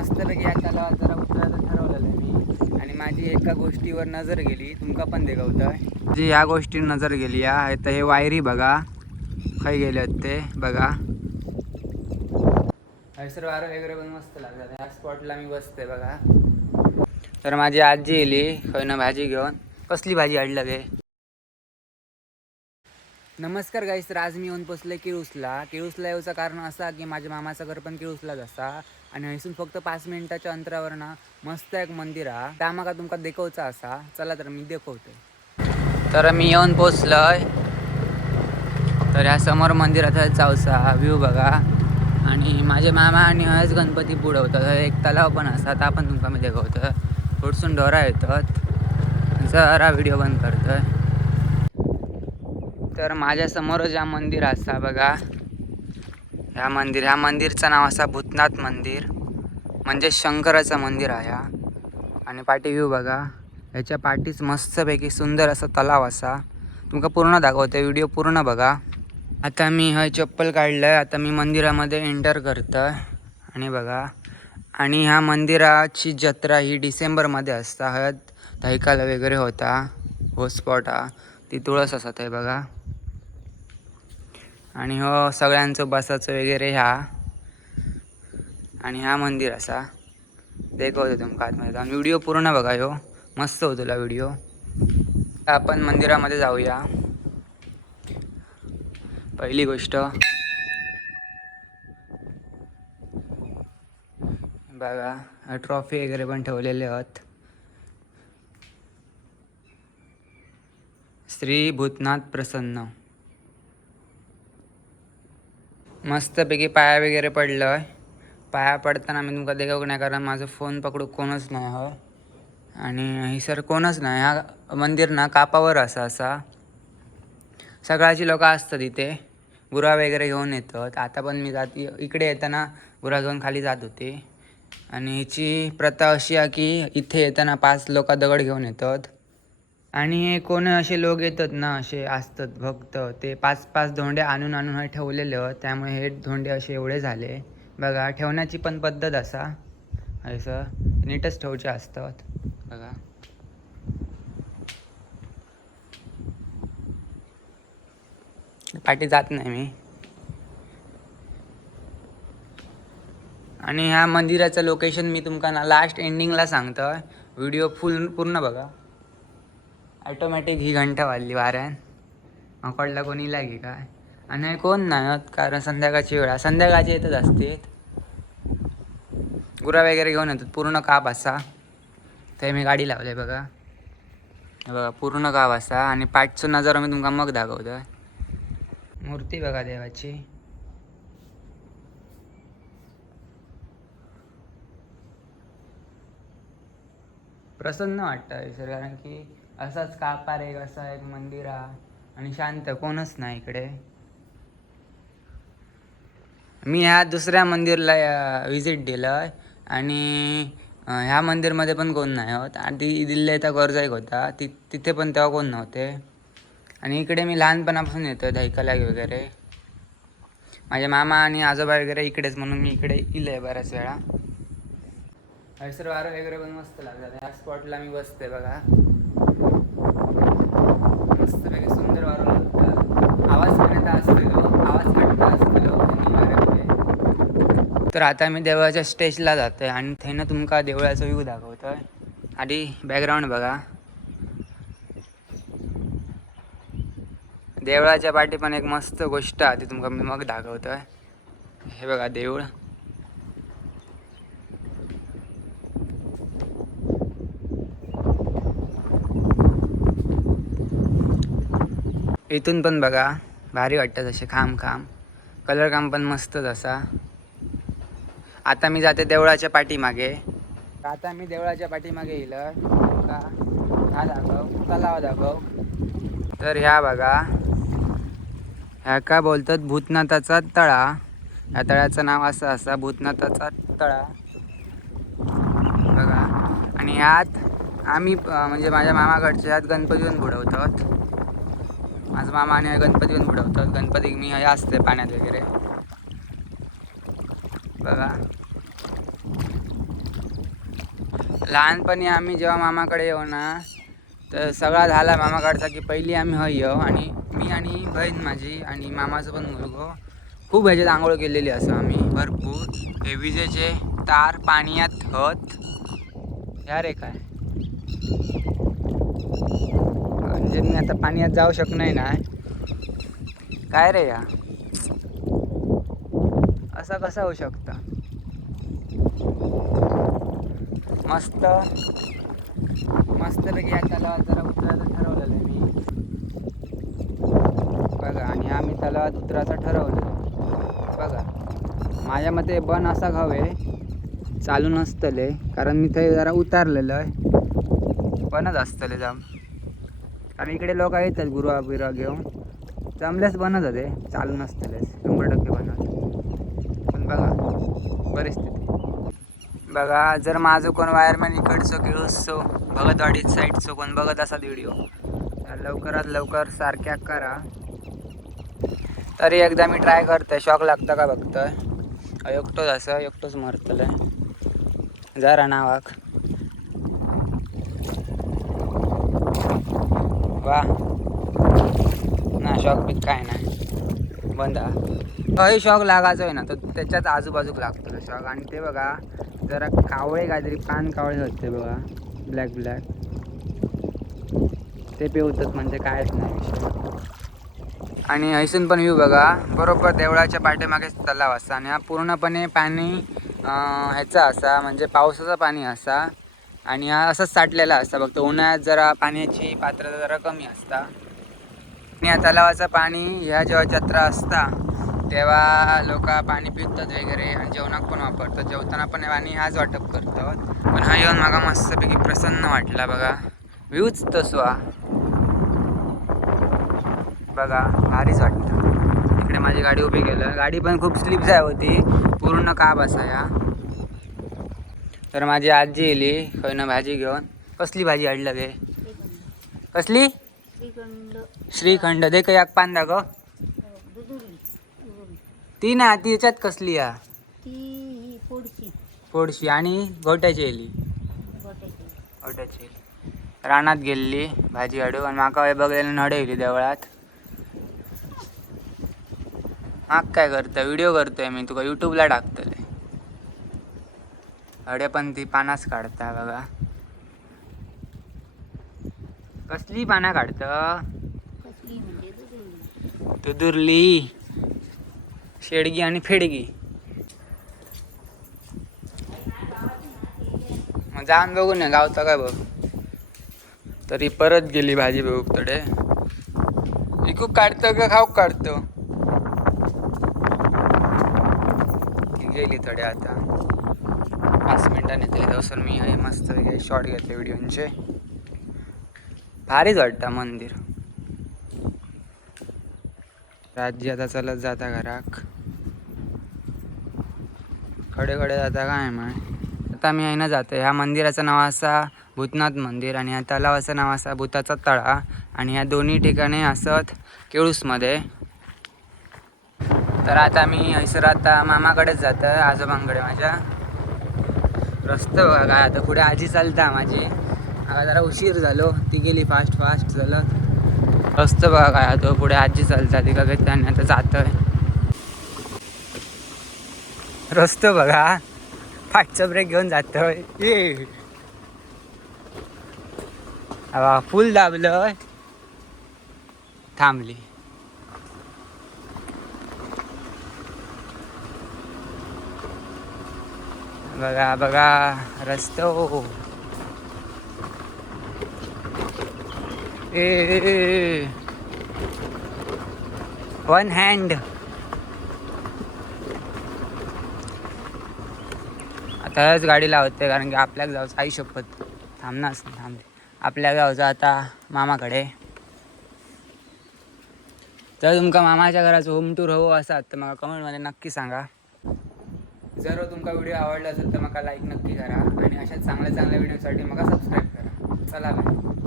मस्तपैकी या तलावात जरा उतरायचं ठरवलेलं आहे मी. आणि माझी एका गोष्टीवर नजर गेली, तुमका पण देखावतोय. जी ह्या गोष्टीवर नजर गेली आहे तर हे वायरी बघा खाई गेले ते बघा. हैसर वारं वगैरे पण मस्त लागतात. ह्या स्पॉटला मी बसते बघा. तर माझी आजी येली खय ना भाजी घेऊन. कसली भाजी आणलं गे? नमस्कार गाईस, तर आज मी येऊन पोचले किळूसला. किळूसला येऊचं कारण असा की माझ्या मामाचं घर पण किळूसलाच असा आणि हयसून फक्त 5 मिनिटाच्या अंतरावर ना मस्त एक मंदिर हा. त्या माका तुमका देखवचा असा. चला तर मी देखवते. तर मी येऊन पोचलोय. तर ह्या समोर मंदिरात जाऊचा व्ह्यू बघा. आणि माझे मामा आणि हयच गणपती बुडवतात. एक तलाव पण असा, त्या पण तुमका मी देखवतो. पुढसून डोरा येतात. जरा व्हिडिओ बंद करतोय. तर माझ्या समोर ज्या मंदिर असा बघा, ह्या मंदिरचं नाव असा भूतनाथ मंदिर, म्हणजे शंकराचं मंदिर आहे. आणि पाठी व्ह्यू बघा, ह्याच्या पाठीच मस्तपैकी सुंदर असा तलाव असा. तुमका पूर्ण दाखवते, व्हिडिओ पूर्ण बघा. आता मी हय चप्पल काढलंय. आता मी मंदिरामध्ये एंटर करतोय. आणि बघा, आणि ह्या मंदिराची जत्रा ही डिसेंबरमध्ये असता. हळद धैकाला वगैरे होता. हो स्पॉट हा ती तुळस असत आहे बघा. आणि हो सगळ्यांचं बसाचं वगैरे ह्या. आणि हा मंदिर असा देखवतो तुमका आतमध्ये जाऊन. व्हिडिओ पूर्ण बघा, ह्यो मस्त होतो व्हिडिओ. आपण मंदिरामध्ये जाऊया. पहिली गोष्ट बघा, ट्रॉफी वगैरे पण ठेवलेले आहेत. श्री भूतनाथ प्रसन्न. मस्तपैकी पाया वगैरे पडलं. पाया पडताना मी तुमका देखावक नाही, कारण माझं फोन पकडू कोणच नाही हो. आणि ही सर कोणच नाही. हा मंदिर ना कापावर असा सगळ्याची लोक असतात इथे. गुरा वगैरे घेऊन येतात. आता पण मी जात इकडे येताना गुरा घेऊन खाली जात होते. आणि हिची प्रथा अशी आहे की इथे येताना 5 लोक दगड घेऊन येतात. आणि कोण असे लोक येतात ना, असे असतात भक्त, ते 5-5 धोंडे आणून हे ठेवलेले. त्यामुळे हे धोंडे असे एवढे झाले बघा. ठेवण्याची पण पद्धत असा असं नीटच ठेवचे असतात बघा. पाठी जात नाही मी. आणि ह्या मंदिराचं लोकेशन मी तुमका ना लास्ट एंडिंगला सांगतो. व्हिडिओ पूर्ण बघा. ऑटोमॅटिक ही घंटा वाजली वाऱ्यान. अकडला कोणी लागे काय. आणि कोण नाही, कारण संध्याकाळची वेळा, संध्याकाळची येतच असते. गुरा वगैरे घेऊन येतात. पूर्ण काप असा. ते मी गाडी लावले बघा. बघा पूर्ण गाव असा. आणि पाठचा नजारा मी तुमका मग दाखवतो. मूर्ती बघा देवाची. प्रसन्न वाटतं सर, कारण की असाच कापार एक असा एक मंदिर आहे. आणि शांत, कोणच नाही इकडे. मी ह्या दुसऱ्या मंदिरला विजिट दिलं. आणि ह्या मंदिरमध्ये पण कोण नाही होत. आधी दिल्ली इथं कर्जा एक होता, तिथे पण तेव्हा कोण नव्हते. आणि इकडे मी लहानपणापासून येतो धैकाला वगैरे. माझे मामा आणि आजोबा वगैरे इकडेच, म्हणून मी इकडे इलंय बऱ्याच वेळा. हैसर वारं वगैरे पण मस्त लागतात. ह्या स्पॉटला मी बसते बघा. मस्तपैकी सुंदर वारं लागतं. आवाज पण येत असतो, आवाज काढता असतो वाऱ्यामध्ये. तर आता मी देवळाच्या स्टेजला जातोय आणि थंय तुमका देवळाचा व्ह्यू दाखवतोय. आधी बॅकग्राऊंड बघा. देवळाच्या पाठी पण एक मस्त गोष्ट आहे, ती तुमका मी मग दाखवतोय. हे बघा देऊळ. इथून पण बघा भारी वाटतं तसे खांब कलर काम पण मस्तच असा. आता मी जाते देवळाच्या पाठीमागे. आता मी देवळाच्या पाठीमागे येईल का हा दाखव, तलाव दाखव. तर ह्या बघा, ह्या का बोलतात भूतनाथाचा तळा. ह्या तळ्याचं नाव असं असा भूतनाथाचा तळा बघा. आणि ह्यात आम्ही म्हणजे माझ्या मामाकडच्या ह्यात गणपती पण बुडवतात. माझा मामा आणि गणपती पण बुडवतात. गणपती मी हे असते पाण्यात वगैरे बघा. लहानपणी आम्ही जेव्हा मामाकडे येऊ ना तर सगळा झाला मामाकडचा की पहिली आम्ही हय येऊ आणि मी आणि बहीण माझी आणि मामाचं पण मुलगो खूप ह्याच्यात आंघोळ केलेली असं आम्ही भरपूर. हे विजेचे तार पाण्यात हत या रे काय म्हणजे मी आता पाण्यात जाऊ शकणार नाही काय रे या असं कसं होऊ शकतं. मस्त मस्तपैकी या तलावात जरा उतरायचं ठरवलेलं आहे मी बघा. आणि आम्ही तलावात उतरायचं ठरवलं बघा. माझ्या मते बन असा हवे चालू नसतले कारण मी ते जरा उतारलेलं आहे बनच असतले जाम. कारण इकडे लोक येतात गुरुवा बिरुवा घेऊन जमल्यास बनत होते चालू नसतलेच 100% बनत. पण बघा परिस्थिती बघा. जर माझं कोण वायरमॅन इकडचं खेळूसो भगतवाडी साईडचं कोण बघत असा व्हिडिओ तर लवकरात लवकर सारख्या करा. तरी एकदा मी ट्राय करतोय शॉक लागतं का बघतोय. एकटोच असं एकटोच मरतलंय जरा नावाक वा ना शॉक बीक काय नाही बंद काही शॉक लागायचं आहे ना तर त्याच्यात आजूबाजूक लागतो शॉक. आणि ते बघा जरा कावळे काहीतरी पान कावळे होते बघा ब्लॅक ब्लॅक ते पिवतात म्हणजे कायच नाही विषय. आणि हैसून पण व्ह्यू बघा बरोबर देवळाच्या पाठीमागेच तलाव असा आणि हा पूर्णपणे पाणी ह्याचा असा म्हणजे पावसाचं पाणी असा आणि हा असंच साठलेला असता. फक्त उन्हाळ्यात जरा पाण्याची पात्रता जरा कमी असता. आणि या तलावाचं पाणी ह्या जेव्हा जत्रा असता तेव्हा लोक पाणी पितात वगैरे आणि जेवणाक पण वापरतात. जेवताना पण पाणी हाच वाटप करतात. पण हा येऊन मला मस्तपैकी प्रसन्न वाटला बघा. व्ह्यूच तसो बघा भारीच वाटतं. इकडे माझी गाडी उभी केलं गाडी पण खूप स्लिप जाय होती पूर्ण काब असा या. तर माझी आजी येली खयनं भाजी घेऊन. कसली भाजी आणलं गे कसली श्रीखंड दे का एक पान दाखव. ती ना ती याच्यात कसली या फोडशी आणि गोट्याची येली गोट्याची रानात गेल्ली भाजी हाडू आणि माका बघायला नडे येली देवळात. माग काय करता व्हिडिओ करतोय मी तुका यूट्यूबला टाकतले. हडे पण ती पानाच काढता बघा कसली पाना काढत दुर्ली शेडगी आणि फेडगी. मग जाऊन बघू ना गावता काय बघ. तरी परत गेली भाजी बघू तडे इकूक काढतं का खाऊक काढतं गेली थोडे आता 5 मिनिटांनी तरी दवसून मी आहे मस्त शॉर्ट घेतले व्हिडिओचे. भारीच वाटतं मंदिर. राजी आता चलत जाता घराक खडे खडे जाता काय मग. आता मी आहे ना जातो. ह्या मंदिराचं नाव असा भूतनाथ मंदिर आणि ह्या तलावाचं नाव असा भूताचा तळा. आणि ह्या दोन्ही ठिकाणी असत केळूसमध्ये. तर आता मी हैसर आता मामाकडेच जातं आजोबांकडे माझ्या. रस्ता बघा काय आता पुढे आजी चालता माझी आता जरा उशीर झालो ती गेली फास्ट झालं. रस्ता बघा काय तो पुढे आजी चालता ती का घेतला आणि आता जातोय. रस्ता बघा फाटचा ब्रेक घेऊन जातोय ये फुल दाबलं थांबली. बघा बघा रस्तो ए वन हँड. आताच गाडी लावते कारण की आपल्याक जाऊचं आई शपथ थांबनाच नाही थांबले. आपल्या गावचं आता मामाकडे. जर तुमका मामाच्या घराचं होम टूर हवं असात तर मला कमेंटमध्ये नक्की सांगा. जर तुमका व्हिडिओ आवडला असेल तर मला लाईक नक्की करा आणि अशाच चांगल्या व्हिडिओसाठी मला सबस्क्राईब करा. चला बाय.